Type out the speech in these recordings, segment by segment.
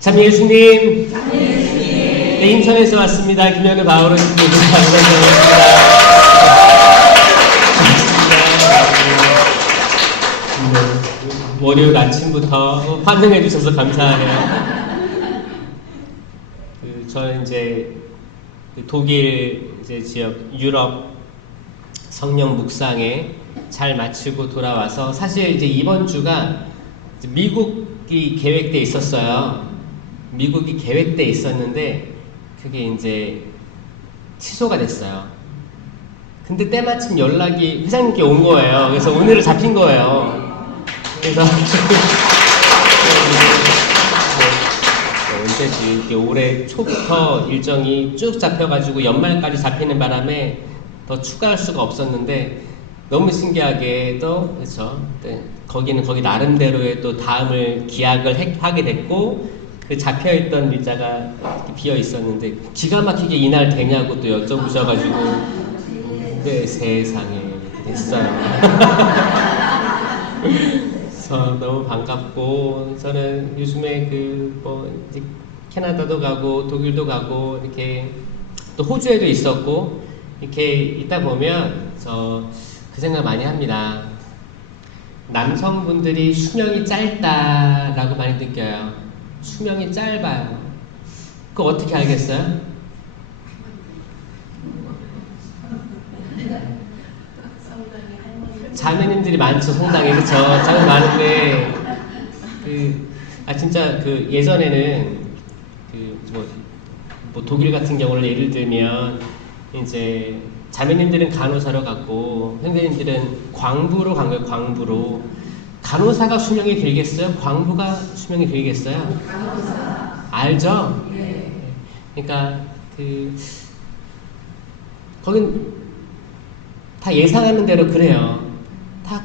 참 예수님. 네, 인천에서 왔습니다. 김영규 바오로 신부님 반갑습니다. 월요일 아침부터 환영해 주셔서 감사하네요. 저는 이제 독일 이제 지역 유럽 성령 묵상에 잘 마치고 돌아와서 사실 이제 이번 주가 미국이 계획돼 있었어요. 미국이 계획돼 있었는데 그게 이제 취소가 됐어요. 근데 때마침 연락이 회장님께 온 거예요. 그래서 오늘을 잡힌 거예요. 그래서 언제지 올해 초부터 일정이 쭉 잡혀가지고 연말까지 잡히는 바람에 더 추가할 수가 없었는데 너무 신기하게 또 그렇죠. 네, 거기는 거기 나름대로의 또 다음을 기약을 하게 됐고 그 잡혀있던 일자가 비어 있었는데 기가 막히게 이날 되냐고 또 여쭤보셔가지고 네 세상에 됐어요. 그래서 너무 반갑고 저는 요즘에 이제 캐나다도 가고 독일도 가고 이렇게 또 호주에도 있었고 이렇게 있다 보면 저 그 생각 많이 합니다. 남성분들이 수명이 짧다라고 많이 느껴요. 수명이 짧아요. 그거 어떻게 알겠어요? 자매님들이 많죠, 성당에. 그쵸? 자매 많은데, 진짜 예전에는, 독일 같은 경우를 예를 들면, 이제, 자매님들은 간호사로 갔고, 형제님들은 광부로 간 거예요, 광부로. 간호사가 수명이 길겠어요? 광부가 수명이 길겠어요? 간호사. 알죠? 네. 그러니까, 거긴 다 예상하는 대로 그래요. 다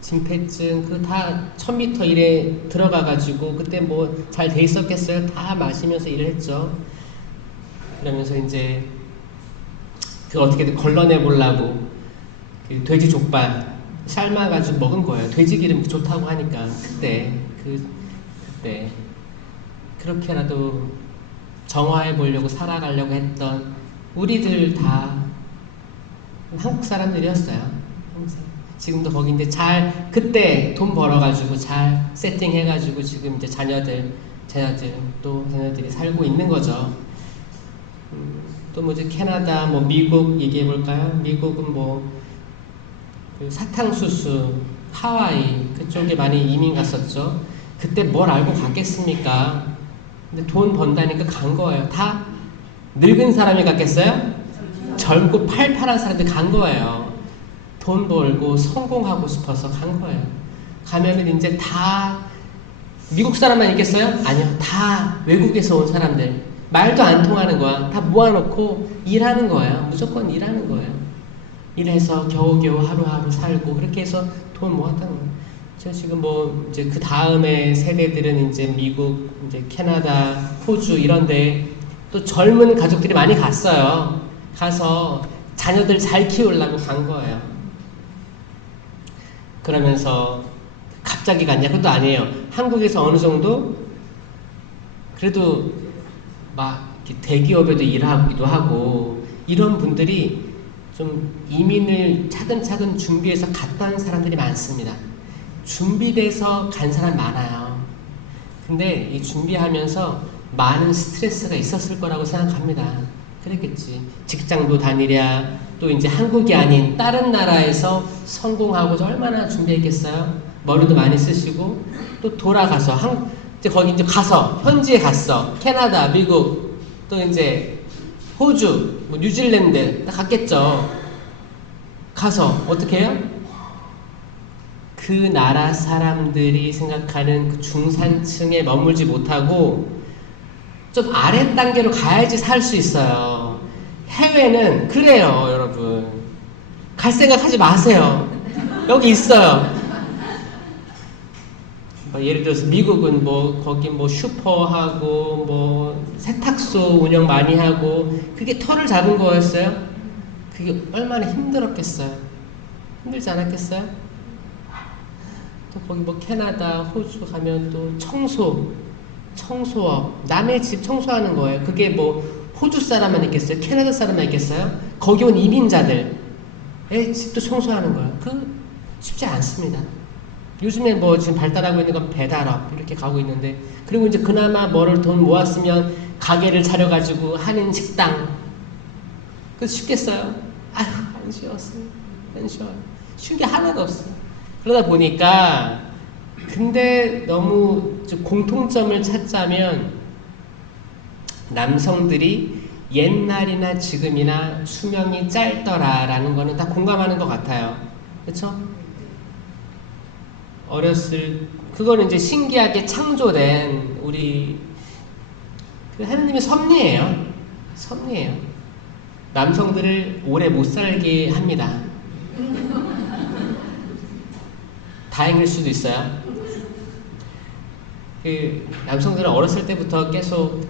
진폐증, 다 1000m 일에 들어가가지고, 그때 뭐 잘 돼 있었겠어요? 다 마시면서 일을 했죠. 그러면서 이제, 어떻게든 걸러내 보려고, 돼지 족발 삶아가지고 먹은 거예요. 돼지 기름 좋다고 하니까, 그때. 그렇게라도 정화해 보려고 살아가려고 했던 우리들 다 한국 사람들이었어요. 지금도 거기 이제 그때 돈 벌어가지고 잘 세팅해가지고 지금 이제 자녀들이 살고 있는 거죠. 또 이제 캐나다, 미국 얘기해볼까요? 미국은 사탕수수, 하와이, 그쪽에 많이 이민 갔었죠. 그때 뭘 알고 갔겠습니까? 근데 돈 번다니까 간 거예요. 다 늙은 사람이 갔겠어요? 젊고 팔팔한 사람들이 간 거예요. 돈 벌고 성공하고 싶어서 간 거예요. 가면은 이제 다 미국 사람만 있겠어요? 아니요. 다 외국에서 온 사람들. 말도 안 통하는 거야. 다 모아놓고 일하는 거예요. 무조건 일하는 거예요. 일해서 겨우겨우 하루하루 살고 그렇게 해서 돈 모았다는 거예요. 저 지금 이제 그 다음에 세대들은 이제 미국, 이제 캐나다, 호주 이런데 또 젊은 가족들이 많이 갔어요. 가서 자녀들 잘 키우려고 간 거예요. 그러면서 갑자기 갔냐? 그것도 아니에요. 한국에서 어느 정도 그래도 대기업에도 일하기도 하고 이런 분들이 좀 이민을 차근차근 준비해서 갔던 사람들이 많습니다. 준비돼서 간 사람 많아요. 근데 이 준비하면서 많은 스트레스가 있었을 거라고 생각합니다. 그랬겠지. 직장도 다니랴, 또 이제 한국이 아닌 다른 나라에서 성공하고 얼마나 준비했겠어요? 머리도 많이 쓰시고, 또 돌아가서, 거기 이제 가서, 현지에 갔어. 캐나다, 미국, 또 이제 호주, 뉴질랜드, 다 갔겠죠. 가서, 어떻게 해요? 그 나라 사람들이 생각하는 그 중산층에 머물지 못하고, 좀 아래 단계로 가야지 살 수 있어요. 해외는 그래요, 여러분. 갈 생각 하지 마세요. 여기 있어요. 예를 들어서 미국은 거기 슈퍼하고 세탁소 운영 많이 하고 그게 터를 잡은 거였어요. 그게 얼마나 힘들었겠어요. 힘들지 않았겠어요? 또 거기 캐나다, 호주 가면 또 청소 청소업, 남의 집 청소하는 거예요. 그게 뭐 호주 사람만 있겠어요? 캐나다 사람만 있겠어요? 거기 온 이민자들의 집도 청소하는 거예요. 쉽지 않습니다. 요즘에 뭐 지금 발달하고 있는 건 배달업 이렇게 가고 있는데, 그리고 이제 그나마 뭐를 돈 모았으면 가게를 차려가지고 하는 식당. 그래서 쉽겠어요? 아휴, 안 쉬웠어요. 안 쉬워요. 쉬운 게 하나도 없어요. 그러다 보니까, 근데 너무 공통점을 찾자면 남성들이 옛날이나 지금이나 수명이 짧더라라는 거는 다 공감하는 것 같아요. 그렇죠? 그거는 이제 신기하게 창조된 우리 하느님의 섭리예요. 섭리예요. 남성들을 오래 못 살게 합니다. 다행일 수도 있어요. 남성들은 어렸을 때부터 계속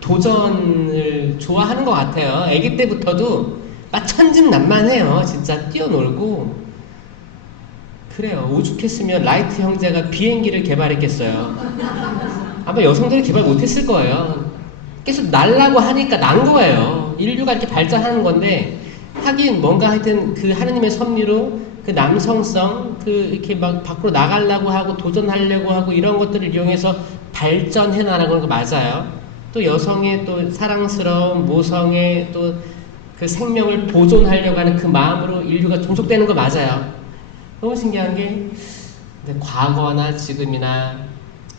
도전을 좋아하는 것 같아요. 아기 때부터도 막 천진난만해요. 진짜 뛰어놀고. 그래요. 오죽했으면 라이트 형제가 비행기를 개발했겠어요. 아마 여성들이 개발 못했을 거예요. 계속 날라고 하니까 난 거예요. 인류가 이렇게 발전하는 건데, 하긴 뭔가 하여튼 그 하느님의 섭리로 그 남성성, 이렇게 막 밖으로 나가려고 하고 도전하려고 하고 이런 것들을 이용해서 발전해 나가는 거 맞아요. 또 여성의 또 사랑스러운 모성의 또 그 생명을 보존하려고 하는 그 마음으로 인류가 종속되는 거 맞아요. 너무 신기한 게, 과거나 지금이나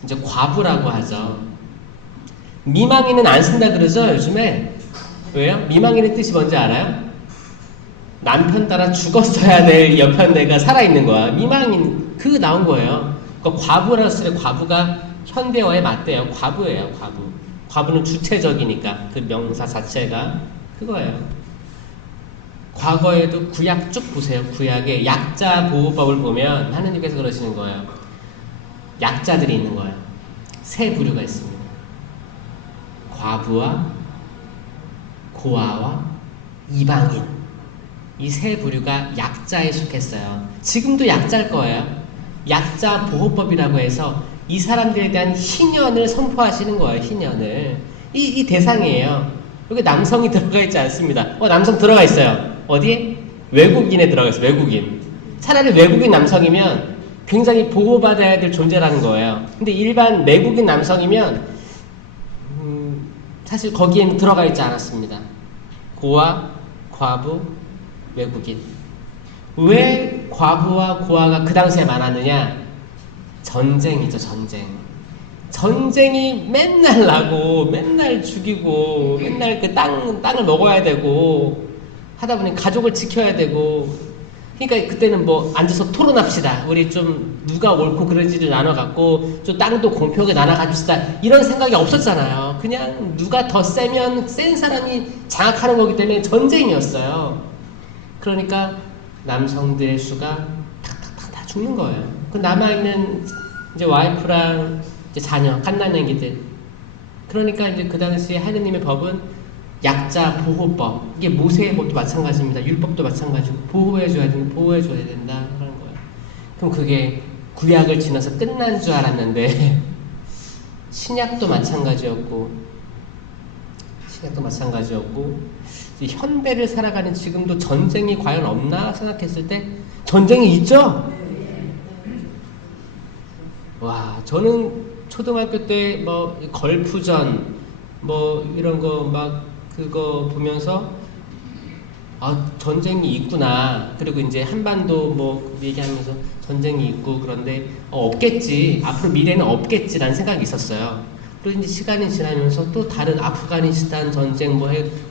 이제 과부라고 하죠. 미망인은 안 쓴다 그러죠, 요즘에. 왜요? 미망인의 뜻이 뭔지 알아요? 남편 따라 죽었어야 될 여편 내가 살아있는 거야. 미망인, 나온 거예요. 그러니까 과부라고 쓰는 과부가 현대어에 맞대요. 과부예요, 과부. 과부는 주체적이니까, 그 명사 자체가 그거예요. 과거에도 구약 쭉 보세요. 구약의 약자 보호법을 보면 하느님께서 그러시는 거예요. 약자들이 있는 거예요. 세 부류가 있습니다. 과부와 고아와 이방인. 이 세 부류가 약자에 속했어요. 지금도 약자일 거예요. 약자 보호법이라고 해서 이 사람들에 대한 희년을 선포하시는 거예요. 희년을. 이 대상이에요. 여기 남성이 들어가 있지 않습니다. 남성 들어가 있어요. 어디에? 외국인에 들어가 있어요. 외국인. 차라리 외국인 남성이면 굉장히 보호받아야 될 존재라는 거예요. 근데 일반 내국인 남성이면 사실 거기에는 들어가 있지 않았습니다. 고아, 과부, 외국인. 왜 과부와 고아가 그 당시에 많았느냐? 전쟁이죠, 전쟁. 전쟁이 맨날 나고, 맨날 죽이고, 맨날 그 땅을 먹어야 되고, 하다 보니 가족을 지켜야 되고, 그러니까 그때는 뭐 앉아서 토론합시다. 우리 좀 누가 옳고 그런지를 나눠갖고, 좀 땅도 공평하게 나눠가줍시다. 이런 생각이 없었잖아요. 그냥 누가 더 세면 센 사람이 장악하는 거기 때문에 전쟁이었어요. 그러니까 남성들의 수가 탁탁탁 다 죽는 거예요. 그 남아있는 이제 와이프랑 이제 자녀, 갓난아기들. 그러니까 이제 그 당시 하느님의 법은 약자 보호법. 이게 모세의 법도 마찬가지입니다. 율법도 마찬가지고 보호해줘야 된다, 보호해줘야 된다 하는 거예요. 그럼 그게 구약을 지나서 끝난 줄 알았는데 신약도 마찬가지였고 현대를 살아가는 지금도 전쟁이 과연 없나 생각했을 때 전쟁이 있죠? 와, 저는 초등학교 때 뭐 걸프전 뭐 이런 거 막 그거 보면서 전쟁이 있구나. 그리고 이제 한반도 뭐 얘기하면서 전쟁이 있고 그런데 없겠지. 앞으로 미래는 없겠지라는 생각이 있었어요. 그리고 이제 시간이 지나면서 또 다른 아프가니스탄 전쟁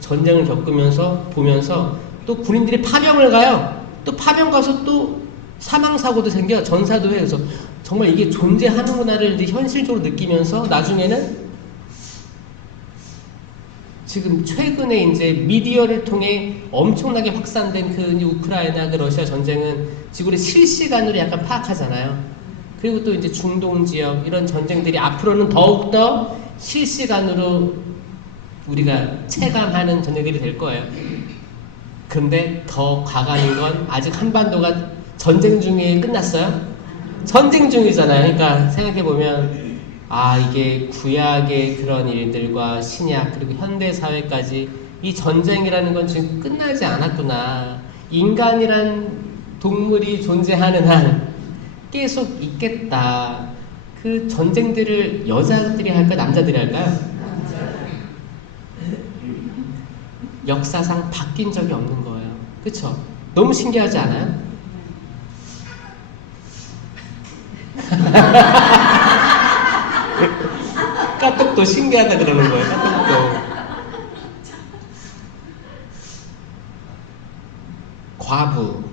전쟁을 겪으면서 보면서 또 군인들이 파병을 가요. 또 파병 가서 또 사망 사고도 생겨. 전사도 해요. 그래서 정말 이게 존재하는구나를 이제 현실적으로 느끼면서 나중에는 지금 최근에 이제 미디어를 통해 엄청나게 확산된 그 우크라이나 그 러시아 전쟁은 지구를 실시간으로 약간 파악하잖아요. 그리고 또 이제 중동 지역 이런 전쟁들이 앞으로는 더욱더 실시간으로 우리가 체감하는 전쟁들이 될 거예요. 근데 더 과감한 건 아직 한반도가 전쟁 중에 끝났어요? 전쟁 중이잖아요. 그러니까 생각해보면 이게 구약의 그런 일들과 신약 그리고 현대 사회까지 이 전쟁이라는 건 지금 끝나지 않았구나. 인간이란 동물이 존재하는 한 계속 있겠다. 그 전쟁들을 여자들이 할까 남자들이 할까요? 역사상 바뀐 적이 없는 거예요. 그쵸? 너무 신기하지 않아요? 까똑도 신기하다 그러는 거예요. 까똑도.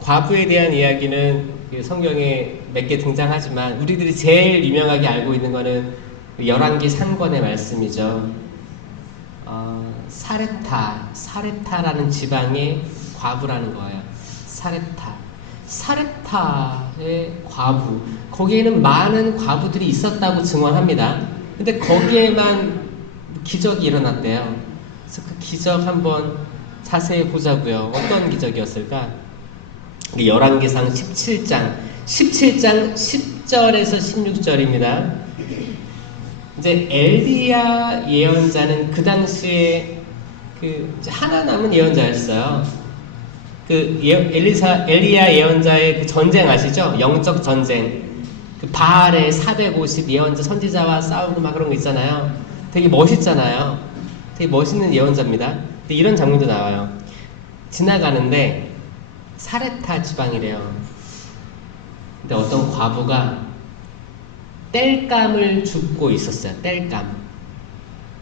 과부에 대한 이야기는 성경에 몇 개 등장하지만 우리들이 제일 유명하게 알고 있는 거는 열왕기 3권의 말씀이죠. 사렙타라는 지방의 과부라는 거예요. 사렙타의 과부. 거기에는 많은 과부들이 있었다고 증언합니다. 근데 거기에만 기적이 일어났대요. 그래서 그 기적 한번 자세히 보자고요. 어떤 기적이었을까? 열왕기상 17장 10절에서 16절입니다. 이제 엘리야 예언자는 그 당시에 하나 남은 예언자였어요. 엘리야 예언자의 그 전쟁 아시죠? 영적 전쟁. 그 바알의 450 예언자 선지자와 싸우고 막 그런 거 있잖아요. 되게 멋있잖아요. 되게 멋있는 예언자입니다. 근데 이런 장면도 나와요. 지나가는데 사렙타 지방이래요. 근데 어떤 과부가 땔감을 줍고 있었어요.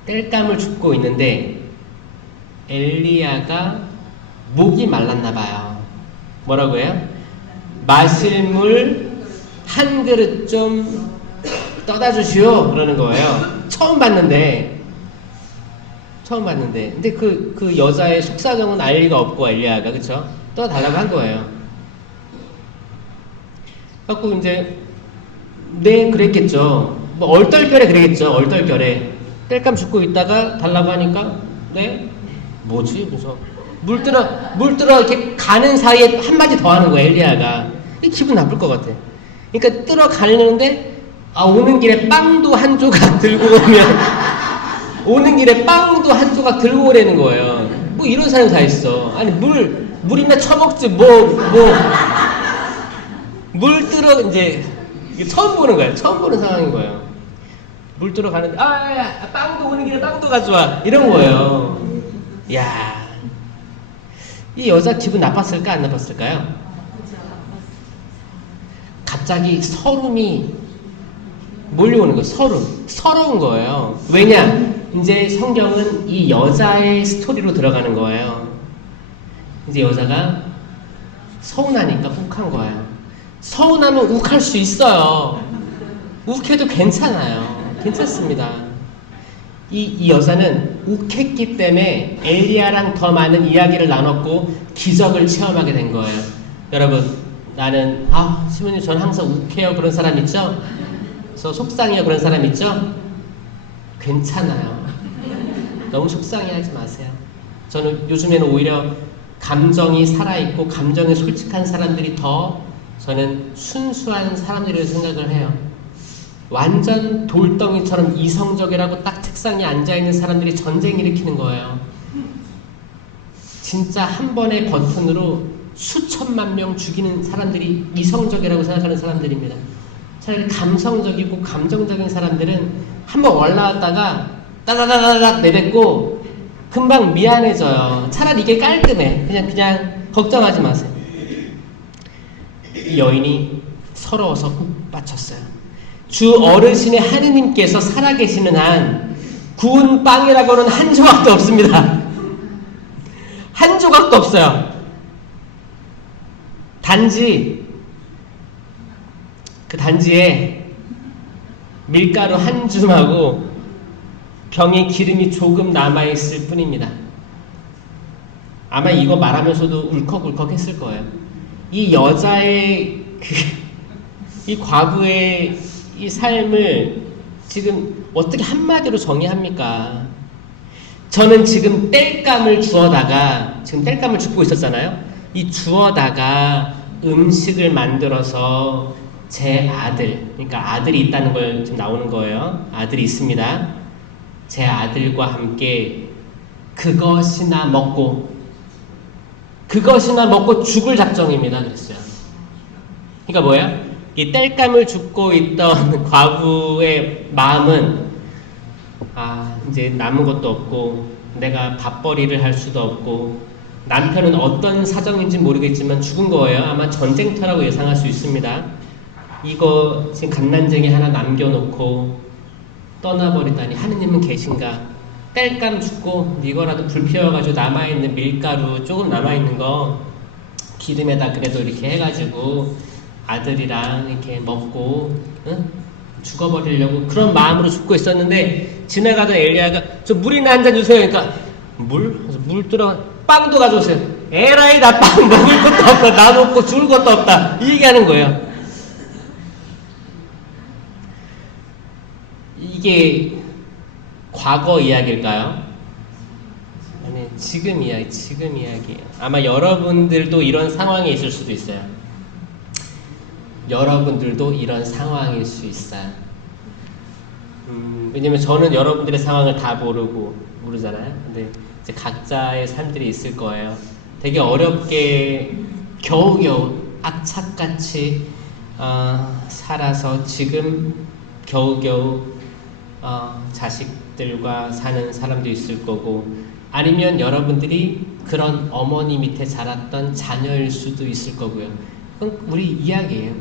땔감을 줍고 있는데 엘리야가 목이 말랐나 봐요. 뭐라고 해요? 마실 물 한 그릇 좀 떠다 주시오 그러는 거예요. 처음 봤는데 근데 그 여자의 속사정은 알 리가 없고 엘리야가 그쵸? 떠달라고 한 거예요. 그래갖고 이제 네 그랬겠죠. 뭐 얼떨결에 그러겠죠. 얼떨결에 땔감 줍고 있다가 달라고 하니까 네 뭐지? 그래서 물 들어 이렇게 가는 사이에 한마디 더 하는 거야 엘리야가. 기분 나쁠 것 같아. 그러니까 들어 가려는데 오는 길에 빵도 한 조각 들고 오라는 거예요. 뭐 이런 사람이 다 있어. 아니 물이나 처먹지 물 들어 이제 처음 보는 거예요. 처음 보는 상황인 거예요. 물 들어 가는데 빵도 오는 길에 빵도 가져와 이런 거예요. 야, 이 여자 기분 나빴을까 안 나빴을까요? 갑자기 서름이 몰려오는 거예요. 서러운 거예요. 왜냐? 이제 성경은 이 여자의 스토리로 들어가는 거예요. 이제 여자가 서운하니까 욱한 거예요. 서운하면 욱할 수 있어요. 욱해도 괜찮아요. 괜찮습니다. 이 여자는 욱했기 때문에 엘리야랑 더 많은 이야기를 나눴고 기적을 체험하게 된 거예요. 여러분, 나는 시모님 저는 항상 욱해요 그런 사람 있죠? 저 속상해요 그런 사람 있죠? 괜찮아요. 너무 속상해하지 마세요. 저는 요즘에는 오히려 감정이 살아있고 감정이 솔직한 사람들이 더 저는 순수한 사람들이라고 생각을 해요. 완전 돌덩이처럼 이성적이라고 딱 책상에 앉아있는 사람들이 전쟁 일으키는 거예요. 진짜 한 번의 버튼으로 수천만 명 죽이는 사람들이 이성적이라고 생각하는 사람들입니다. 차라리 감성적이고 감정적인 사람들은 한번 올라왔다가 따다다다닥 내뱉고 금방 미안해져요. 차라리 이게 깔끔해. 그냥 걱정하지 마세요. 이 여인이 서러워서 훅 빠쳤어요. 주 어르신의 하느님께서 살아계시는 한 구운 빵이라고는 한 조각도 없습니다. 한 조각도 없어요. 단지 그 단지에 밀가루 한 줌하고 병에 기름이 조금 남아있을 뿐입니다. 아마 이거 말하면서도 울컥울컥 했을 거예요. 이 여자의 이 과부의 이 삶을 지금 어떻게 한마디로 정의합니까? 저는 지금 땔감을 줍고 있었잖아요. 이 주워다가 음식을 만들어서 제 아들, 그러니까 아들이 있다는 걸 지금 나오는 거예요. 아들이 있습니다. 제 아들과 함께 그것이나 먹고 죽을 작정입니다. 그랬어요. 그러니까 뭐예요? 이 땔감을 줍고 있던 과부의 마음은 이제 남은 것도 없고 내가 밥벌이를 할 수도 없고 남편은 어떤 사정인지 모르겠지만 죽은 거예요. 아마 전쟁터라고 예상할 수 있습니다. 이거 지금 갓난쟁이 하나 남겨놓고 떠나버리다니 하느님은 계신가? 땔감 줍고 이거라도 불 피워가지고 남아있는 밀가루 조금 남아있는 거 기름에다 그래도 이렇게 해가지고 아들이랑 이렇게 먹고 죽어버리려고 그런 마음으로 죽고 있었는데 지나가던 엘리야가 저 물이나 한 잔 주세요. 그러니까 물 들어 빵도 가져오세요. 에라이 나 빵 먹을 것도 없다. 나 먹고 죽을 것도 없다. 이 얘기하는 거예요. 이게 과거 이야기일까요? 아니 지금 이야기예요. 아마 여러분들도 이런 상황에 있을 수도 있어요. 여러분들도 이런 상황일 수 있어요. 왜냐면 저는 여러분들의 상황을 다 모르잖아요. 근데 이제 각자의 삶들이 있을 거예요. 되게 어렵게 겨우겨우 악착같이 살아서 지금 겨우겨우 자식들과 사는 사람도 있을 거고 아니면 여러분들이 그런 어머니 밑에 자랐던 자녀일 수도 있을 거고요. 그건 우리 이야기예요.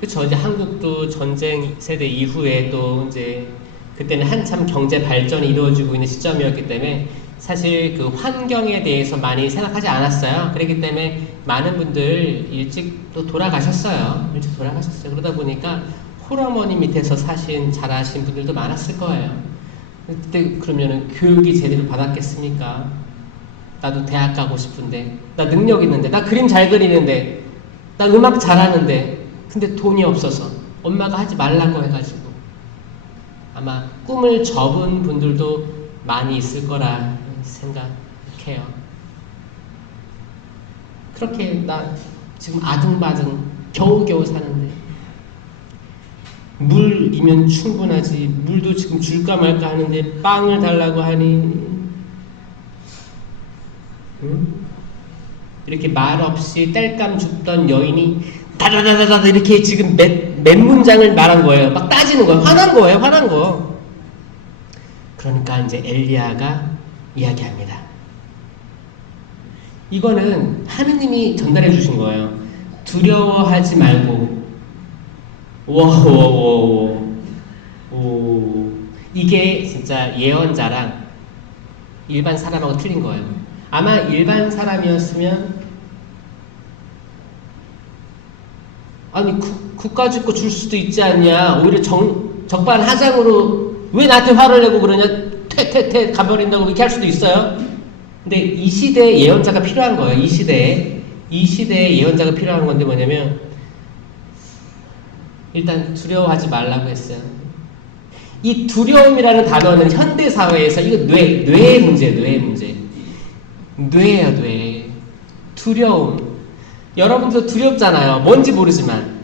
그렇죠. 이제 한국도 전쟁 세대 이후에 또 이제 그때는 한참 경제 발전이 이루어지고 있는 시점이었기 때문에 사실 그 환경에 대해서 많이 생각하지 않았어요. 그렇기 때문에 많은 분들 일찍 또 돌아가셨어요. 그러다 보니까 홀어머니 밑에서 자라신 분들도 많았을 거예요. 그때 그러면은 교육이 제대로 받았겠습니까? 나도 대학 가고 싶은데, 나 능력 있는데, 나 그림 잘 그리는데, 나 음악 잘하는데, 근데 돈이 없어서 엄마가 하지 말라고 해가지고 아마 꿈을 접은 분들도 많이 있을 거라 생각해요. 그렇게 나 지금 아등바등 겨우겨우 사는데 물이면 충분하지 물도 지금 줄까 말까 하는데 빵을 달라고 하니 이렇게 말 없이 땔감 줍던 여인이 다다다다다 이렇게 지금 몇 문장을 말한 거예요. 막 따지는 거예요. 화난 거. 그러니까 이제 엘리야가 이야기합니다. 이거는 하느님이 전달해 주신 거예요. 두려워하지 말고 이게 진짜 예언자랑 일반 사람하고 틀린 거예요. 아마 일반 사람이었으면 아니 국가 짓고 줄 수도 있지 않냐, 오히려 적반하장으로 왜 나한테 화를 내고 그러냐, 퇴 가버린다고 이렇게 할 수도 있어요. 근데 이 시대에 예언자가 필요한 거예요. 이 시대에 예언자가 필요한 건데 뭐냐면 일단 두려워하지 말라고 했어요. 이 두려움이라는 단어는 현대 사회에서 이거 뇌의 문제예요. 뇌. 두려움. 여러분도 두렵잖아요. 뭔지 모르지만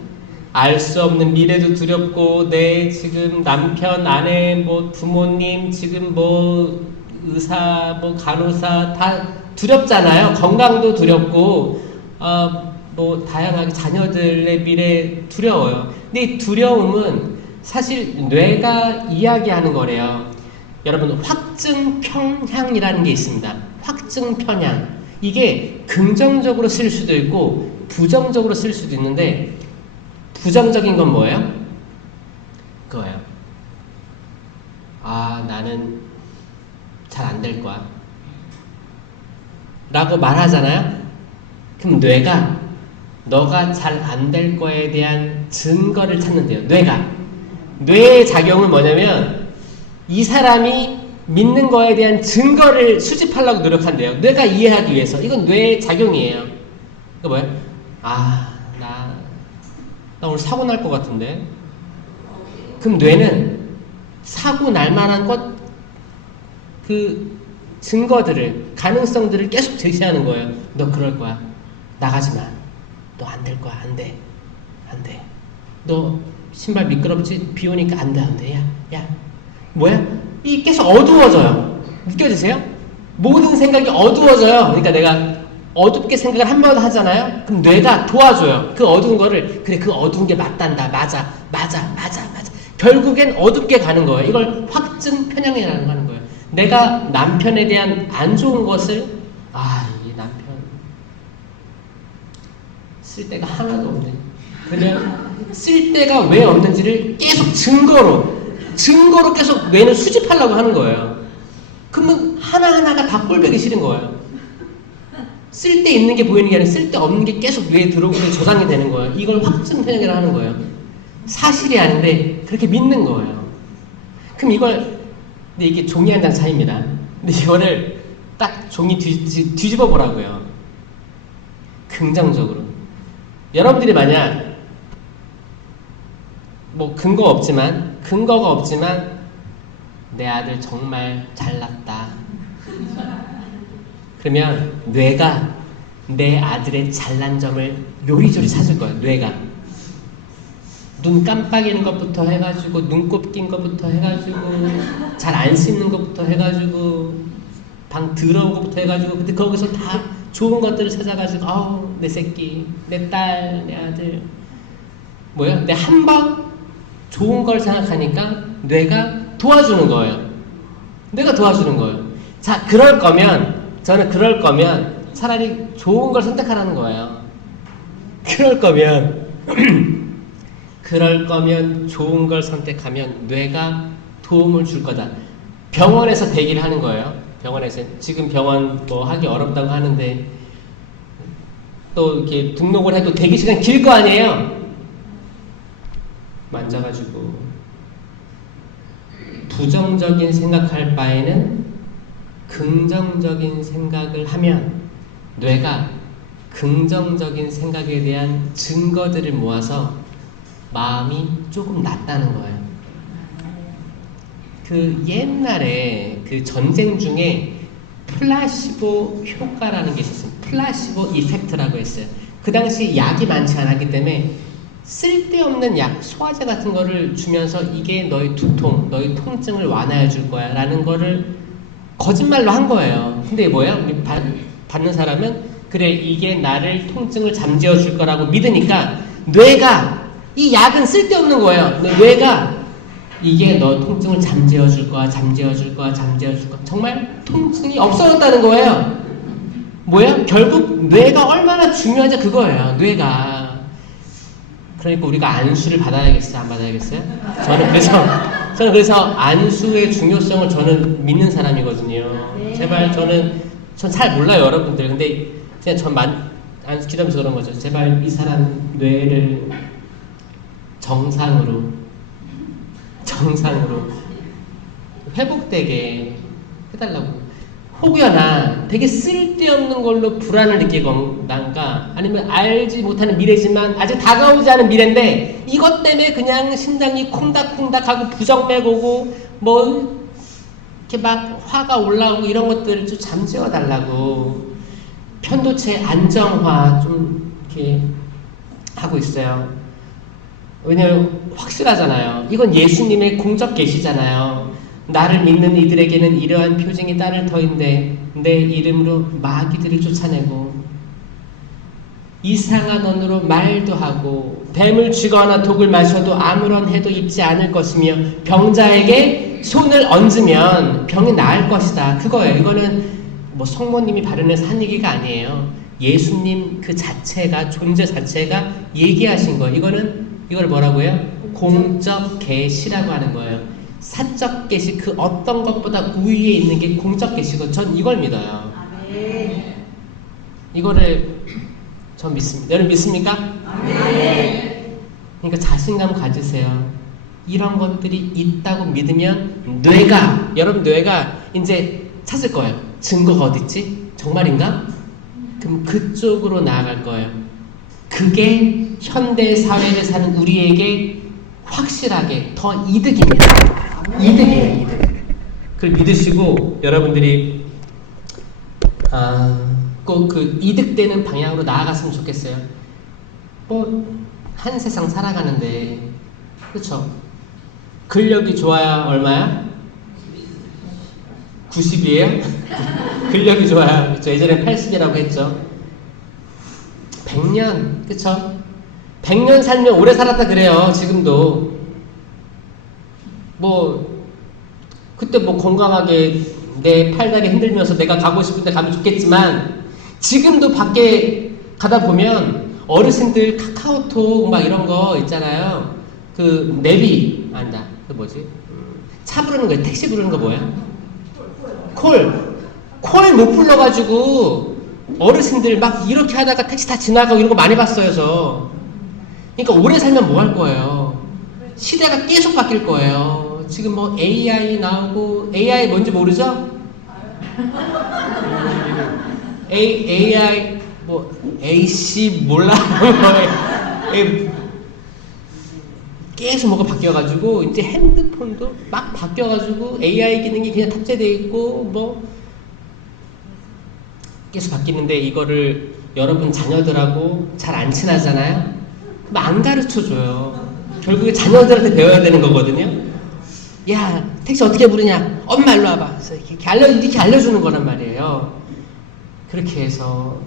알 수 없는 미래도 두렵고 내 지금 남편, 아내, 뭐 부모님, 지금 뭐 의사, 뭐 간호사 다 두렵잖아요. 건강도 두렵고 뭐 다양하게 자녀들의 미래 두려워요. 근데 이 두려움은 사실 뇌가 이야기하는 거래요. 여러분 확증 편향이라는 게 있습니다. 확증 편향. 이게 긍정적으로 쓸 수도 있고 부정적으로 쓸 수도 있는데 부정적인 건 뭐예요? 그거예요. 나는 잘 안 될 거야 라고 말하잖아요. 그럼 뇌가 너가 잘 안 될 거에 대한 증거를 찾는데요. 뇌의 작용은 뭐냐면 이 사람이 믿는 거에 대한 증거를 수집하려고 노력한대요. 뇌가 이해하기 위해서. 이건 뇌의 작용이에요. 이거 뭐예요? 나 오늘 사고 날 것 같은데. 그럼 뇌는 사고 날 만한 그 증거들을, 가능성들을 계속 제시하는 거예요. 너 그럴 거야. 나가지 마. 너 안 될 거야. 안 돼. 너 신발 미끄럽지? 비 오니까 안 돼. 야. 뭐야? 이 계속 어두워져요. 느껴지세요? 모든 생각이 어두워져요. 그러니까 내가 어둡게 생각을 한 번 하잖아요. 그럼 뇌가 도와줘요. 그 어두운 거를 그래 그 어두운 게 맞단다. 맞아. 결국엔 어둡게 가는 거예요. 이걸 확증 편향이라는 거 하는 거예요. 내가 남편에 대한 안 좋은 것을 이 남편 쓸데가 하나도 없네. 그냥 쓸데가 왜 없는지를 계속 증거로 계속 뇌는 수집하려고 하는 거예요. 그러면 하나하나가 다 꼴보기 싫은 거예요. 쓸데 있는 게 보이는 게 아니라 쓸데 없는 게 계속 뇌에 들어오고 저장이 되는 거예요. 이걸 확증 편향이라고 하는 거예요. 사실이 아닌데 그렇게 믿는 거예요. 그럼 근데 이게 종이 한 장 차이입니다. 근데 이거를 딱 종이 뒤집어 보라고요. 긍정적으로. 여러분들이 만약 근거가 없지만 내 아들 정말 잘났다. 그러면 뇌가 내 아들의 잘난 점을 요리조리 찾을 거예요. 뇌가 눈 깜빡이는 것부터 해가지고 눈곱 낀 것부터 해가지고 잘 안 씻는 것부터 해가지고 방 더러운 것부터 해가지고 근데 거기서 다 좋은 것들을 찾아가지고 내 새끼, 내 딸, 내 아들 내 한 번 좋은 걸 생각하니까 뇌가 도와주는 거예요. 자, 그럴 거면 차라리 좋은 걸 선택하라는 거예요. 그럴 거면 좋은 걸 선택하면 뇌가 도움을 줄 거다. 병원에서 대기를 하는 거예요. 병원에서 지금 병원 하기 어렵다고 하는데 또 이렇게 등록을 해도 대기 시간 길 거 아니에요. 만져가지고 부정적인 생각할 바에는 긍정적인 생각을 하면 뇌가 긍정적인 생각에 대한 증거들을 모아서 마음이 조금 낫다는 거예요. 그 옛날에 그 전쟁 중에 플라시보 효과라는 게 있었어요. 플라시보 이펙트라고 했어요. 그 당시 약이 많지 않았기 때문에 쓸데없는 약, 소화제 같은 거를 주면서 이게 너의 두통, 너의 통증을 완화해 줄 거야 라는 거를 거짓말로 한 거예요. 근데 뭐야? 우리 받는 사람은 그래 이게 나를 통증을 잠재워 줄 거라고 믿으니까 뇌가 이 약은 쓸데없는 거예요. 뇌가 이게 너 통증을 잠재워 줄 거야. 정말 통증이 없어졌다는 거예요. 결국 뇌가 얼마나 중요한지 그거예요. 뇌가. 그러니까 우리가 안수를 받아야겠어요? 안 받아야겠어요? 저는 그래서 안수의 중요성을 저는 믿는 사람이거든요. 제발 전 잘 몰라요, 여러분들. 근데 그냥 안수 기도하면서 그런 거죠. 제발 이 사람 뇌를 정상으로 회복되게 해달라고. 혹여나 되게 쓸데없는 걸로 불안을 느끼건가 아니면 알지 못하는 미래지만 아직 다가오지 않은 미래인데 이것 때문에 그냥 심장이 콩닥콩닥하고 부정맥 오고 이렇게 막 화가 올라오고 이런 것들을 좀 잠재워 달라고 편도체 안정화 좀 이렇게 하고 있어요. 왜냐면 확실하잖아요. 이건 예수님의 공적 계시잖아요. 나를 믿는 이들에게는 이러한 표징이 따를 터인데 내 이름으로 마귀들을 쫓아내고 이상한 언어로 말도 하고 뱀을 쥐거나 독을 마셔도 아무런 해도 입지 않을 것이며 병자에게 손을 얹으면 병이 나을 것이다. 그거예요. 이거는 성모님이 발언해서 한 얘기가 아니에요. 예수님 그 자체가 존재 자체가 얘기하신 거예요. 이걸 뭐라고 해요? 공적 계시라고 하는 거예요. 사적 계시 그 어떤 것보다 우위에 있는 게 공적 계시고 전 이걸 믿어요. 아멘. 이거를 전 믿습니다. 여러분 믿습니까? 아멘. 그러니까 자신감 가지세요. 이런 것들이 있다고 믿으면 여러분 뇌가 이제 찾을 거예요. 증거가 어디 있지? 정말인가? 그럼 그쪽으로 나아갈 거예요. 그게 현대 사회를 사는 우리에게 확실하게 더 이득입니다. 이득이에요. 그걸 믿으시고 여러분들이 꼭 그 이득되는 방향으로 나아갔으면 좋겠어요. 뭐 한 세상 살아가는데, 그렇죠? 근력이 좋아야 얼마야? 90이에요? 근력이 좋아야, 그렇죠? 예전에 80이라고 했죠. 100년, 그쵸? 100년 살면 오래 살았다 그래요, 지금도. 뭐, 그때 뭐 건강하게 내 팔다리 흔들면서 내가 가고 싶은데 가면 좋겠지만, 지금도 밖에 가다 보면 어르신들 카카오톡 막 이런 거 있잖아요. 그 내비, 아니다. 그 뭐지? 차 부르는 거, 택시 부르는 거 뭐야? 콜 못 불러가지고 어르신들 막 이렇게 하다가 택시 다 지나가고 이런 거 많이 봤어요, 저. 그러니까 오래 살면 뭐 할 거예요? 시대가 계속 바뀔 거예요. 지금 뭐 AI 나오고, AI 뭔지 모르죠? AI, 뭐, AC 몰라? 계속 뭐가 바뀌어가지고, 이제 핸드폰도 막 바뀌어가지고, AI 기능이 그냥 탑재되어 있고, 뭐, 계속 바뀌는데, 이거를 여러분 자녀들하고 잘 안 친하잖아요? 그럼 안 가르쳐 줘요. 결국에 자녀들한테 배워야 되는 거거든요. 야, 택시 어떻게 부르냐? 엄마 일로 와봐. 그래서 이렇게 알려주는 거란 말이에요. 그렇게 해서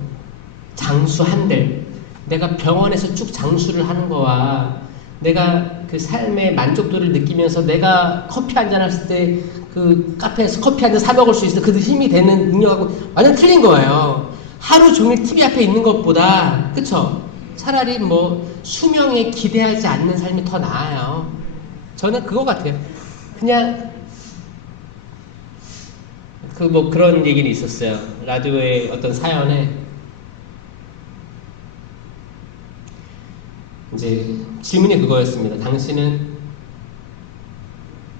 장수 한들, 내가 병원에서 쭉 장수를 하는 거와 내가 그 삶의 만족도를 느끼면서 내가 커피 한잔 했을 때 그 카페에서 커피 한잔 사 먹을 수 있어, 그 힘이 되는 능력하고 완전 틀린 거예요. 하루 종일 TV 앞에 있는 것보다, 그쵸? 차라리 뭐 수명에 기대하지 않는 삶이 더 나아요. 저는 그거 같아요. 그냥 그 뭐 그런 얘기는 있었어요. 라디오의 어떤 사연에 이제 질문이 그거였습니다. 당신은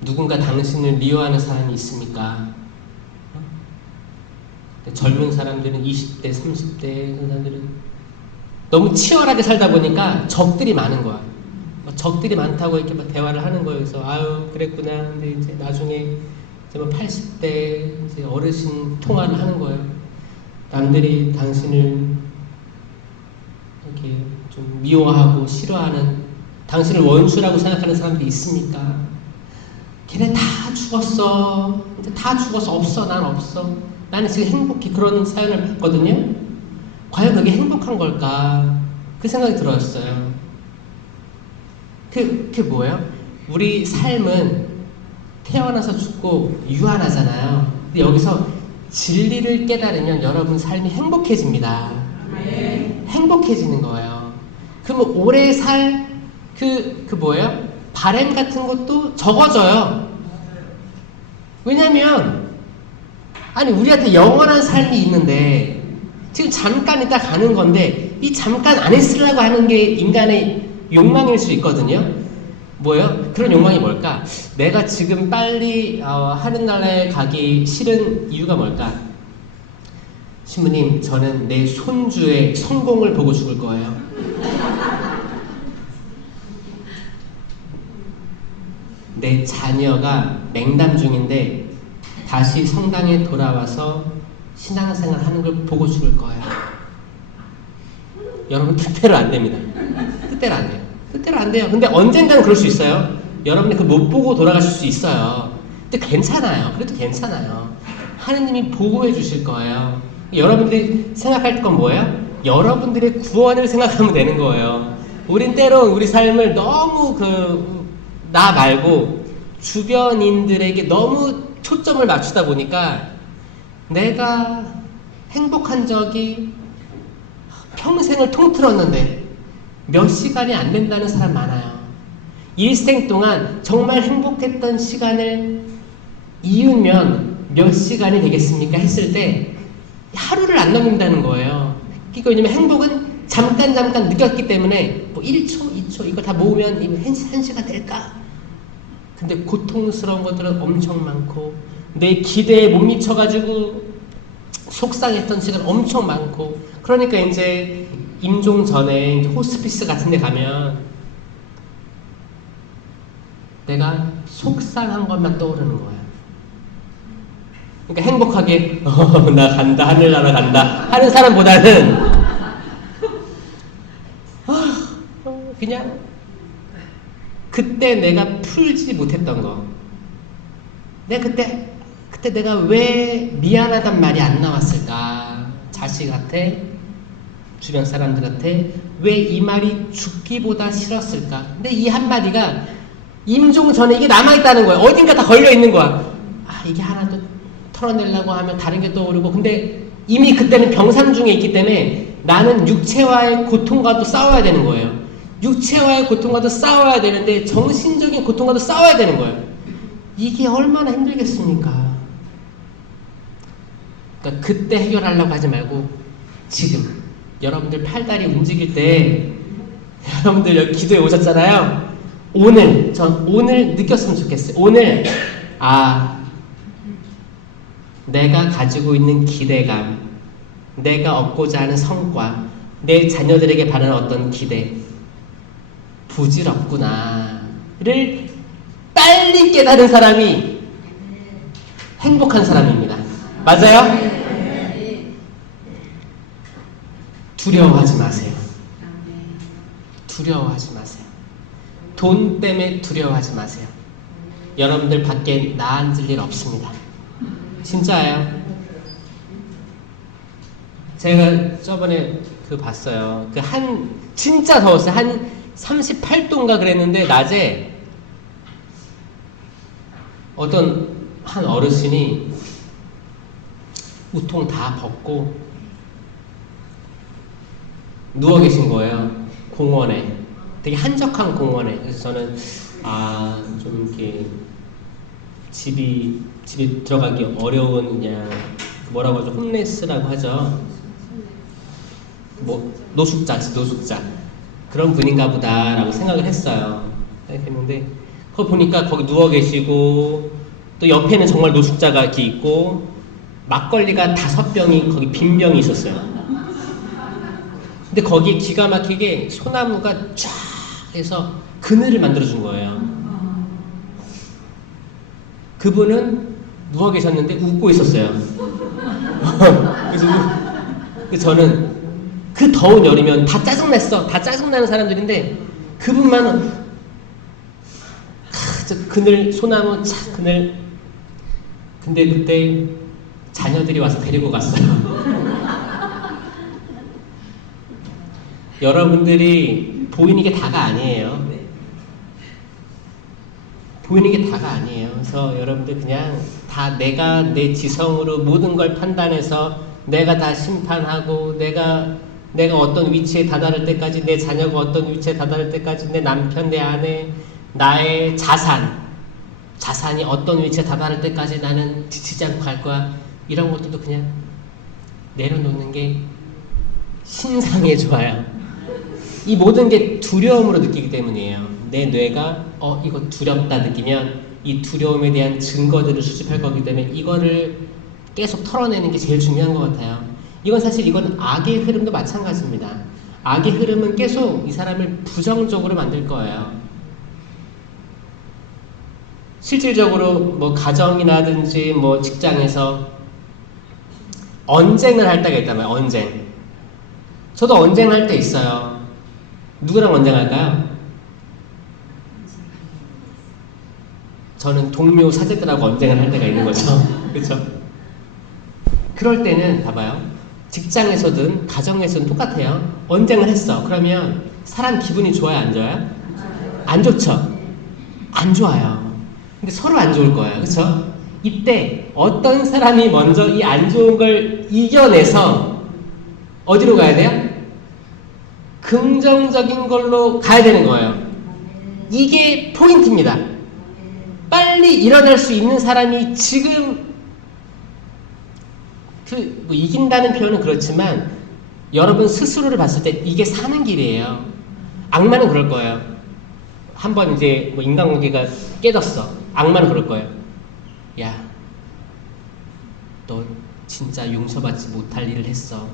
누군가 당신을 미워하는 사람이 있습니까? 젊은 사람들은 20대, 30대 사람들은 너무 치열하게 살다 보니까 적들이 많은 거야. 적들이 많다고 이렇게 막 대화를 하는 거예요. 그래서 아유 그랬구나. 근데 이제 나중에 이제 뭐 80대 이제 어르신 통화를 하는 거예요. 남들이 당신을 이렇게 좀 미워하고 싫어하는, 당신을 원수라고 생각하는 사람들이 있습니까? 걔네 다 죽었어. 이제 다 죽어서 없어. 난 없어. 나는 지금 행복해. 그런 사연을 봤거든요. 과연 그게 행복한 걸까? 그 생각이 들었어요. 그게 뭐예요? 우리 삶은 태어나서 죽고 유한하잖아요. 근데 여기서 진리를 깨달으면 여러분 삶이 행복해집니다. 행복해지는 거예요. 그러면 오래 살 그 뭐예요? 바램 같은 것도 적어져요. 왜냐면 아니 우리한테 영원한 삶이 있는데 지금 잠깐 있다 가는 건데 이 잠깐 안 있으려고 하는 게 인간의 욕망일 수 있거든요. 뭐예요? 그런 욕망이 뭘까? 내가 지금 빨리 하는 나라에 가기 싫은 이유가 뭘까? 신부님, 저는 내 손주의 성공을 보고 죽을 거예요. 내 자녀가 맹담 중인데 다시 성당에 돌아와서 신앙생활 하는 걸 보고 죽을 거예요. 여러분 뜻대로 안 됩니다. 뜻대로 안 돼요. 뜻대로 안 돼요. 근데 언젠가는 그럴 수 있어요. 여러분이 그 못 보고 돌아가실 수 있어요. 근데 괜찮아요. 그래도 괜찮아요. 하느님이 보호해 주실 거예요. 여러분들이 생각할 건 뭐예요? 여러분들의 구원을 생각하면 되는 거예요. 우린 때론 우리 삶을 너무 나 말고 주변인들에게 너무 초점을 맞추다 보니까 내가 행복한 적이 평생을 통틀었는데 몇 시간이 안 된다는 사람 많아요. 일생 동안 정말 행복했던 시간을 이으면 몇 시간이 되겠습니까? 했을 때 하루를 안 넘긴다는 거예요. 그러니까 왜냐면 행복은 잠깐 느꼈기 때문에 뭐 1초, 2초 이거 다 모으면 1시간 될까? 근데 고통스러운 것들은 엄청 많고 내 기대에 못 미쳐가지고 속상했던 시간 엄청 많고, 그러니까 이제 임종 전에 호스피스 같은 데 가면 내가 속상한 것만 떠오르는 거야. 그러니까 행복하게 나 간다, 하늘나라 간다 하는 사람보다는 그냥 그때 내가 풀지 못했던 거. 내가 그때 내가 왜 미안하단 말이 안 나왔을까? 자식한테, 주변 사람들한테 왜 이 말이 죽기보다 싫었을까? 근데 이 한마디가 임종 전에 이게 남아있다는 거야. 어딘가 다 걸려있는 거야. 이게 하나 또 털어내려고 하면 다른 게 떠오르고, 근데 이미 그때는 병상 중에 있기 때문에 나는 육체와의 고통과도 싸워야 되는 거예요. 육체와의 고통과도 싸워야 되는데 정신적인 고통과도 싸워야 되는 거예요. 이게 얼마나 힘들겠습니까? 그러니까 그때 해결하려고 하지 말고 지금 여러분들 팔다리 움직일 때 여러분들 여기 기도에 오셨잖아요. 전 오늘 느꼈으면 좋겠어요. 오늘 내가 가지고 있는 기대감, 내가 얻고자 하는 성과, 내 자녀들에게 바라는 어떤 기대, 부질없구나를 빨리 깨달은 사람이 행복한 사람입니다. 맞아요? 두려워하지 마세요. 두려워하지 마세요. 돈 때문에 두려워하지 마세요. 여러분들 밖에 나앉을 일 없습니다. 진짜예요. 제가 저번에 봤어요. 진짜 더웠어요. 한 38도인가 그랬는데 낮에 어떤 한 어르신이 우통 다 벗고 누워 계신 거예요. 공원에. 되게 한적한 공원에. 그래서 저는 좀 이렇게 집에 들어가기 어려운, 그냥 뭐라고 하죠? 홈레스라고 하죠. 노숙자 그런 분인가 보다라고 생각을 했어요. 했는데 그거 보니까 거기 누워 계시고, 또 옆에는 정말 노숙자가 이렇게 있고, 막걸리가 5병이 거기 빈 병이 있었어요. 근데 거기 기가 막히게 소나무가 쫙 해서 그늘을 만들어준 거예요. 그분은 누워 계셨는데 웃고 있었어요. 그래서 저는 그 더운 여름이면 다 짜증났어. 다 짜증나는 사람들인데 그분만은 저 그늘, 소나무 착 그늘. 근데 그때 자녀들이 와서 데리고 갔어요. 여러분들이 보이는 게 다가 아니에요. 보이는 게 다가 아니에요. 그래서 여러분들 그냥 다 내가 내 지성으로 모든 걸 판단해서 내가 다 심판하고, 내가 어떤 위치에 다다를 때까지, 내 자녀가 어떤 위치에 다다를 때까지, 내 남편, 내 아내, 나의 자산이 어떤 위치에 다다를 때까지 나는 지치지 않고 갈 거야. 이런 것들도 그냥 내려놓는 게 신상에 좋아요. 이 모든 게 두려움으로 느끼기 때문이에요. 내 뇌가 이거 두렵다 느끼면 이 두려움에 대한 증거들을 수집할 거기 때문에 이거를 계속 털어내는 게 제일 중요한 것 같아요. 이건 악의 흐름도 마찬가지입니다. 악의 흐름은 계속 이 사람을 부정적으로 만들 거예요. 실질적으로 가정이라든지 직장에서 언쟁을 할 때가 있단 말이에요. 언쟁. 저도 언쟁할 때 있어요. 누구랑 언쟁할까요? 저는 동료 사제들하고 언쟁을 할 때가 있는 거죠. 그렇죠? 그럴 때는 봐봐요. 직장에서든 가정에서든 똑같아요. 언쟁을 했어. 그러면 사람 기분이 좋아요, 안 좋아요? 안 좋죠? 안 좋아요. 근데 서로 안 좋을 거예요. 그렇죠? 이때 어떤 사람이 먼저 이 안 좋은 걸 이겨내서 어디로 가야 돼요? 긍정적인 걸로 가야 되는 거예요. 이게 포인트입니다. 빨리 일어날 수 있는 사람이 지금 이긴다는 표현은 그렇지만 여러분 스스로를 봤을 때 이게 사는 길이에요. 악마는 그럴 거예요. 한번 이제 인간관계가 깨졌어. 악마는 그럴 거예요. 야, 너 진짜 용서받지 못할 일을 했어.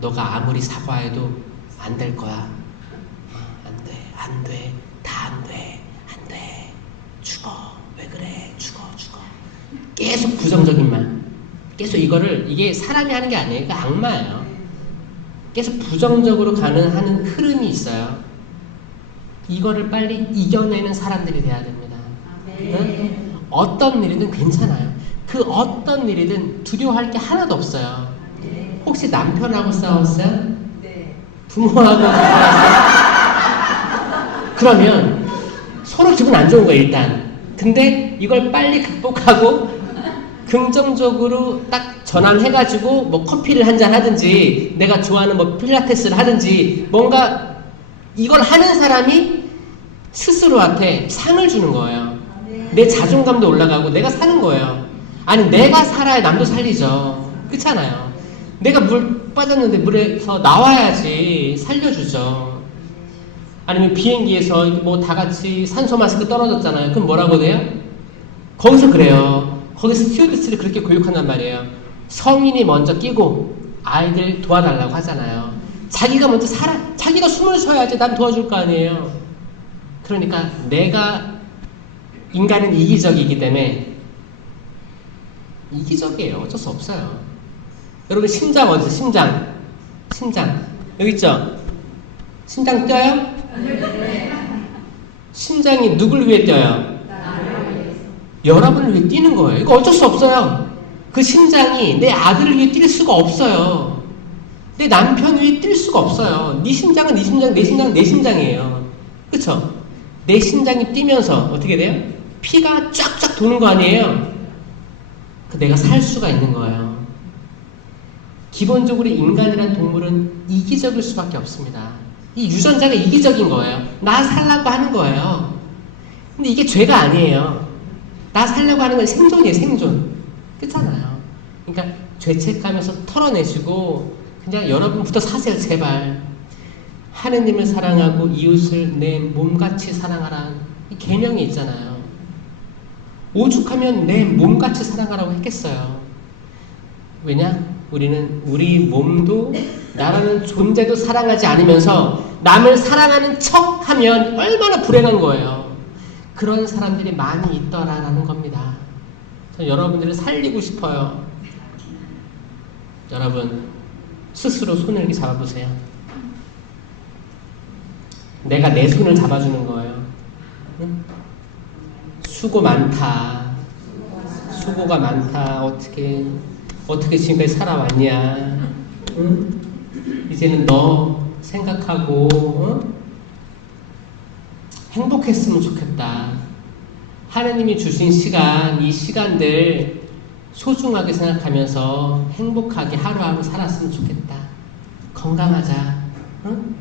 너가 아무리 사과해도 안 될 거야. 안 돼. 다 안 돼. 죽어. 왜 그래? 죽어. 계속 부정적인 말. 계속 이게 사람이 하는 게 아니에요. 이거 악마예요. 계속 부정적으로 하는 흐름이 있어요. 이거를 빨리 이겨내는 사람들이 돼야 됩니다. 응? 어떤 일이든 괜찮아요. 그 어떤 일이든 두려워할 게 하나도 없어요. 혹시 남편하고 싸웠어요? 부모하고 싸웠어요? 그러면 서로 기분 안 좋은 거예요, 일단. 근데 이걸 빨리 극복하고 긍정적으로 딱 전환해가지고 뭐 커피를 한잔 하든지 내가 좋아하는 뭐 필라테스를 하든지 뭔가 이걸 하는 사람이 스스로한테 상을 주는 거예요. 내 자존감도 올라가고 내가 사는 거예요. 아니 내가 살아야 남도 살리죠. 그렇잖아요. 내가 물 빠졌는데 물에서 나와야지 살려주죠. 아니면 비행기에서 뭐 다 같이 산소 마스크 떨어졌잖아요. 그럼 뭐라고 돼요? 거기서 그래요. 거기 스튜어디스를 그렇게 교육한단 말이에요. 성인이 먼저 끼고 아이들 도와달라고 하잖아요. 자기가 먼저 자기가 숨을 쉬어야지 난 도와줄 거 아니에요. 그러니까 내가 인간은 이기적이기 때문에 이기적이에요. 어쩔 수 없어요. 여러분 심장 어디서 심장 여기 있죠? 심장 뛰어요? 심장이 누굴 위해 뛰어요? 여러분을 위해 뛰는 거예요. 이거 어쩔 수 없어요. 그 심장이 내 아들을 위해 뛸 수가 없어요. 내 남편 위해 뛸 수가 없어요. 네 심장은 네 심장, 내 심장은 내 심장이에요. 그쵸? 내 심장이 뛰면서 어떻게 돼요? 피가 쫙쫙 도는 거 아니에요? 내가 살 수가 있는 거예요. 기본적으로 인간이란 동물은 이기적일 수밖에 없습니다. 이 유전자가 이기적인 거예요. 나 살라고 하는 거예요. 근데 이게 죄가 아니에요. 나 살려고 하는 건 생존이에요, 생존. 그렇잖아요. 그러니까 죄책감에서 털어내시고 그냥 여러분부터 사세요, 제발. 하느님을 사랑하고 이웃을 내 몸같이 사랑하라는 이 계명이 있잖아요. 오죽하면 내 몸같이 사랑하라고 했겠어요. 왜냐? 우리는 우리 몸도 나라는 존재도 사랑하지 않으면서 남을 사랑하는 척하면 얼마나 불행한 거예요. 그런 사람들이 많이 있더라라는 겁니다. 저 여러분들을 살리고 싶어요. 여러분 스스로 손을 이렇게 잡아보세요. 내가 내 손을 잡아주는 거예요. 응? 수고 많다. 수고가 많다. 어떻게 지금까지 살아왔냐. 응? 이제는 너 생각하고 행복했으면 좋겠다. 하나님이 주신 시간, 이 시간들 소중하게 생각하면서 행복하게 하루하루 살았으면 좋겠다. 건강하자. 응?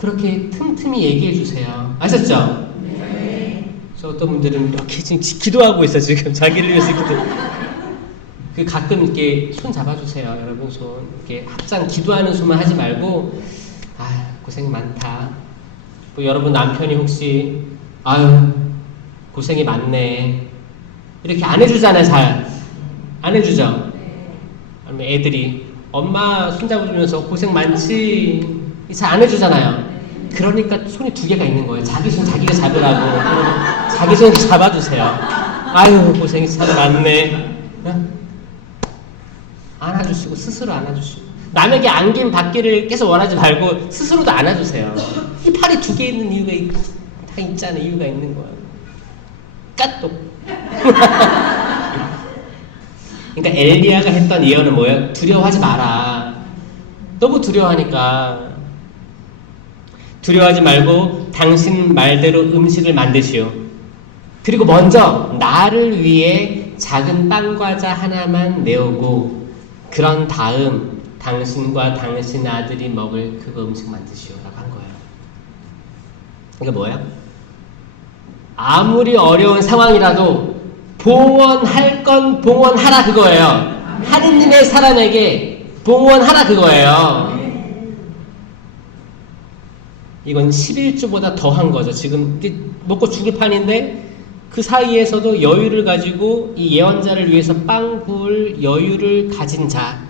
그렇게 틈틈이 얘기해 주세요. 아셨죠? 네. 저 어떤 분들은 이렇게 지금 기도하고 있어, 지금. 자기를 위해서 기도. 가끔 이렇게 손 잡아주세요. 여러분 손. 이렇게 합장 기도하는 손만 하지 말고, 고생 많다. 뭐 여러분 남편이 혹시, 고생이 많네. 이렇게 안 해주잖아요, 잘. 안 해주죠? 아니면 애들이, 엄마 손 잡아주면서 고생 많지. 잘 안 해주잖아요. 그러니까 손이 두 개가 있는 거예요. 자기 손 자기가 잡으라고. 자기 손 잡아주세요. 아유 고생이 참 많네. 안아주시고 스스로 안아주시고 남에게 안긴 받기를 계속 원하지 말고 스스로도 안아주세요. 이 팔이 두 개 있는 이유가 다 있잖아요. 이유가 있는 거예요. 까똑. 그러니까 엘리야가 했던 예언은 뭐예요? 두려워하지 마라. 너무 두려워하니까 두려워하지 말고 당신 말대로 음식을 만드시오. 그리고 먼저 나를 위해 작은 빵과자 하나만 내오고 그런 다음 당신과 당신 아들이 먹을 그 음식 만드시오라고 한 거예요. 이게 뭐예요? 아무리 어려운 상황이라도 봉헌할 건 봉헌하라 그거예요. 하느님의 사람에게 봉헌하라 그거예요. 이건 11조보다 더한 거죠. 지금 먹고 죽을 판인데 그 사이에서도 여유를 가지고 이 예언자를 위해서 빵 구울 여유를 가진 자.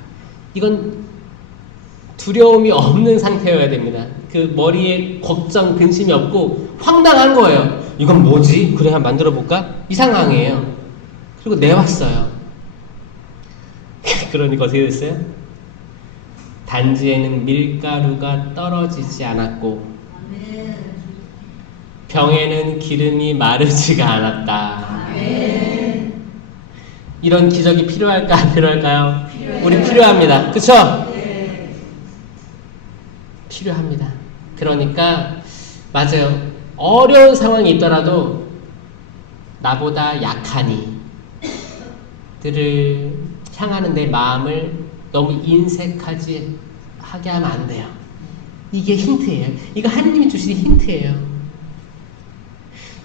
이건 두려움이 없는 상태여야 됩니다. 그 머리에 걱정, 근심이 없고 황당한 거예요. 이건 뭐지? 그래 한번 만들어 볼까? 이 상황이에요. 그리고 내왔어요. 그러니까 어떻게 됐어요? 단지에는 밀가루가 떨어지지 않았고 병에는 기름이 마르지가 않았다. 이런 기적이 필요할까 안 필요할까요? 우리 필요합니다. 그쵸? 필요합니다. 그러니까 맞아요. 어려운 상황이 있더라도 나보다 약하니 들을 향하는 내 마음을 너무 인색하지 하게 하면 안 돼요. 이게 힌트예요. 이거 하느님이 주신 힌트예요.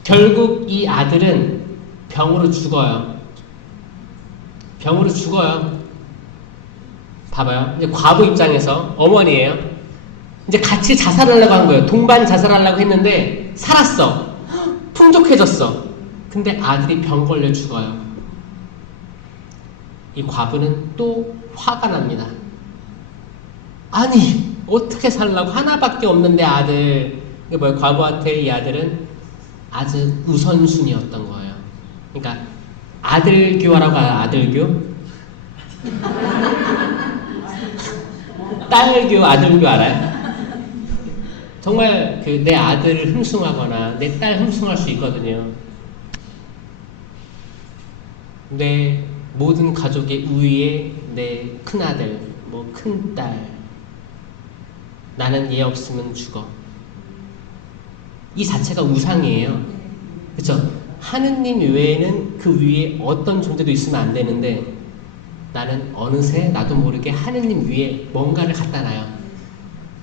결국 이 아들은 병으로 죽어요. 병으로 죽어요. 봐봐요. 이제 과부 입장에서 어머니예요. 이제 같이 자살하려고 한 거예요. 동반 자살하려고 했는데 살았어. 풍족해졌어. 근데 아들이 병 걸려 죽어요. 이 과부는 또 화가 납니다. 아니 어떻게 살라고 하나밖에 없는데 아들. 이게 뭐예요? 과부한테 이 아들은 아주 우선순위였던 거예요. 그러니까 아들교라고 알아요? 아들교? 딸교, 아들교 알아요? 정말 내 아들을 흠숭하거나 내 딸 흠숭할 수 있거든요. 내 모든 가족의 우위에 내 큰아들, 뭐 큰딸, 나는 얘 없으면 죽어. 이 자체가 우상이에요. 그쵸? 하느님 외에는 그 위에 어떤 존재도 있으면 안 되는데 나는 어느새 나도 모르게 하느님 위에 뭔가를 갖다 놔요.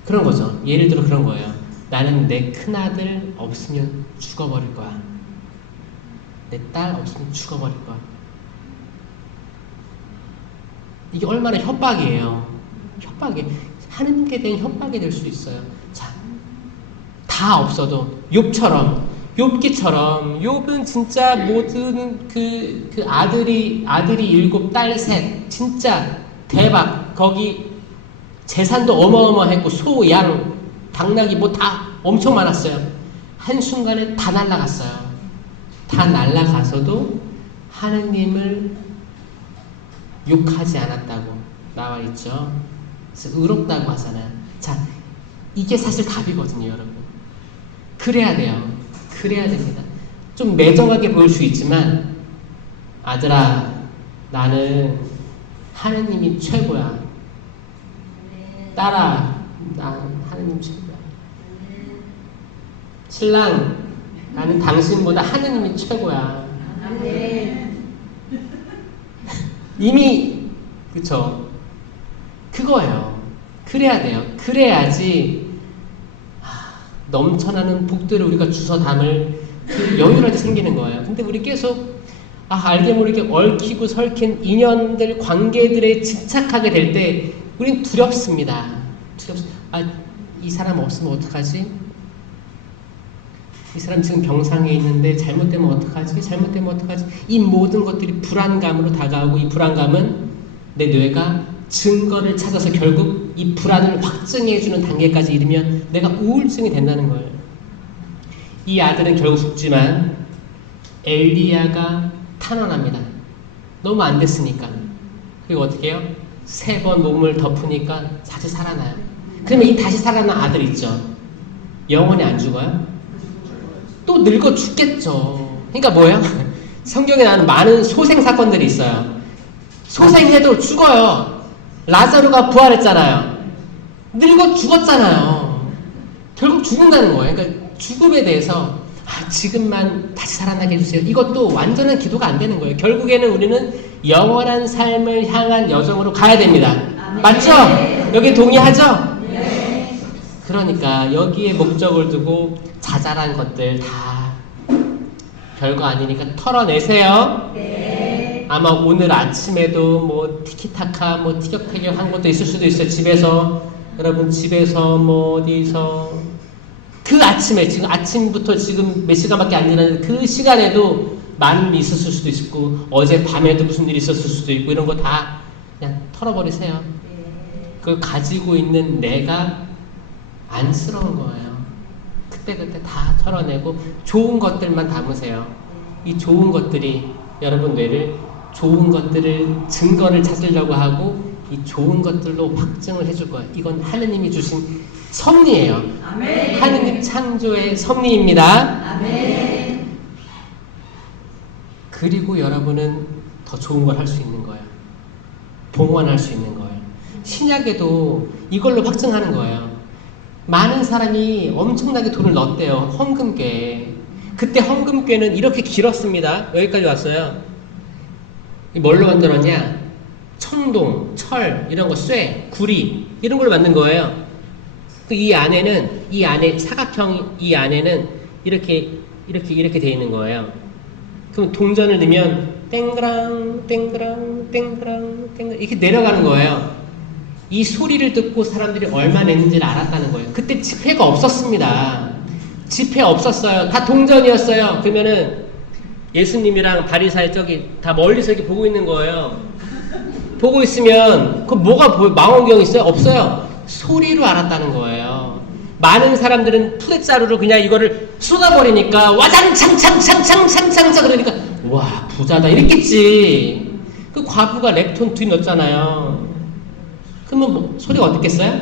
그런 거죠. 예를 들어 그런 거예요. 나는 내 큰아들 없으면 죽어버릴 거야. 내 딸 없으면 죽어버릴 거야. 이게 얼마나 협박이에요. 협박이. 하느님께 대한 협박이 될 수 있어요. 자, 다 없어도 욥기처럼 욥은 진짜 모든 그 아들이 7, 딸 3, 진짜 대박. 거기 재산도 어마어마했고 소, 양, 당나귀 뭐 다 엄청 많았어요. 한순간에 다 날아갔어요. 다 날아가서도 하느님을 욕하지 않았다고 나와 있죠. 그래서 의롭다고 하잖아요. 자, 이게 사실 답이거든요, 여러분. 그래야 돼요. 그래야 됩니다. 좀 매정하게 보일 수 있지만 아들아, 나는 하느님이 최고야. 딸아, 난 하느님 최고야. 신랑, 나는 당신보다 하느님이 최고야. 이미 그쵸? 그거예요. 그래야 돼요. 그래야지 넘쳐나는 복들을 우리가 주워 담을 그 여유라도 생기는 거예요. 근데 우리 계속 알게 모르게 얽히고 설킨 인연들, 관계들에 집착하게 될 때 우린 두렵습니다. 이 사람 없으면 어떡하지? 이 사람 지금 병상에 있는데 잘못되면 어떡하지? 잘못되면 어떡하지? 이 모든 것들이 불안감으로 다가오고 이 불안감은 내 뇌가 증거를 찾아서 결국 이 불안을 확증해주는 단계까지 이르면 내가 우울증이 된다는 거예요. 이 아들은 결국 죽지만 엘리야가 탄원합니다. 너무 안 됐으니까. 그리고 어떻게 해요? 3번 몸을 덮으니까 다시 살아나요. 그러면 이 다시 살아난 아들 있죠? 영원히 안 죽어요? 또 늙어 죽겠죠. 그러니까 뭐예요? 성경에 나오는 많은 소생 사건들이 있어요. 소생해도 죽어요. 라자루가 부활했잖아요. 늙어 죽었잖아요. 결국 죽는다는 거예요. 그러니까 죽음에 대해서 지금만 다시 살아나게 해주세요. 이것도 완전한 기도가 안 되는 거예요. 결국에는 우리는 영원한 삶을 향한 여정으로 가야 됩니다. 맞죠? 여기 동의하죠? 그러니까 여기에 목적을 두고 자잘한 것들 다 별거 아니니까 털어내세요. 아마 오늘 아침에도 뭐 티키타카 뭐 티격태격 한 것도 있을 수도 있어요. 집에서 여러분 집에서 뭐 어디서 그 아침에 지금 아침부터 지금 몇 시간밖에 안 지났는데 그 시간에도 많은 일이 있었을 수도 있고 어제 밤에도 무슨 일이 있었을 수도 있고 이런 거 다 그냥 털어버리세요. 그걸 가지고 있는 내가 안쓰러운 거예요. 그때 다 털어내고 좋은 것들만 담으세요. 이 좋은 것들이 여러분 뇌를 좋은 것들을 증거를 찾으려고 하고 이 좋은 것들로 확증을 해줄 거예요. 이건 하느님이 주신 섭리예요. 아멘. 하느님 창조의 섭리입니다. 아멘. 그리고 여러분은 더 좋은 걸 할 수 있는 거예요. 봉헌할 수 있는 거예요. 신약에도 이걸로 확증하는 거예요. 많은 사람이 엄청나게 돈을 넣었대요. 헌금궤에. 그때 헌금궤는 이렇게 길었습니다. 여기까지 왔어요. 뭘로 만들었냐? 청동, 철, 이런 거, 쇠, 구리, 이런 걸로 만든 거예요. 이 안에 사각형 이 안에는 이렇게 돼 있는 거예요. 그럼 동전을 넣으면 땡그랑, 땡그랑, 땡그랑, 땡그랑, 이렇게 내려가는 거예요. 이 소리를 듣고 사람들이 얼마 냈는지를 알았다는 거예요. 그때 지폐가 없었습니다. 지폐 없었어요. 다 동전이었어요. 그러면은 예수님이랑 바리사의 저기 다 멀리서 이렇게 보고 있는 거예요. 보고 있으면 그 뭐가 보여? 망원경 있어요? 없어요. 소리로 알았다는 거예요. 많은 사람들은 푸대자루로 그냥 이거를 쏟아버리니까 와장창창창창창창창 그러니까 와 부자다 이랬겠지. 그 과부가 렉톤 뒤 넣었잖아요. 그러면 뭐 소리가 어떻겠어요?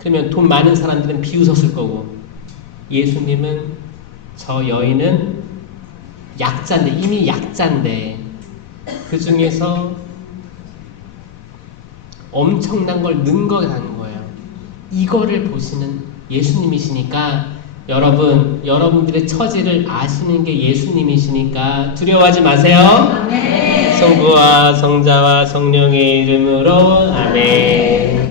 그러면 돈 많은 사람들은 비웃었을 거고, 예수님은 저 여인은 약자인데, 이미 약자인데 그 중에서 엄청난 걸 넣은 거라는 거예요. 이거를 보시는 예수님이시니까 여러분들의 처지를 아시는 게 예수님이시니까 두려워하지 마세요. 아멘. 성부와 성자와 성령의 이름으로 아멘.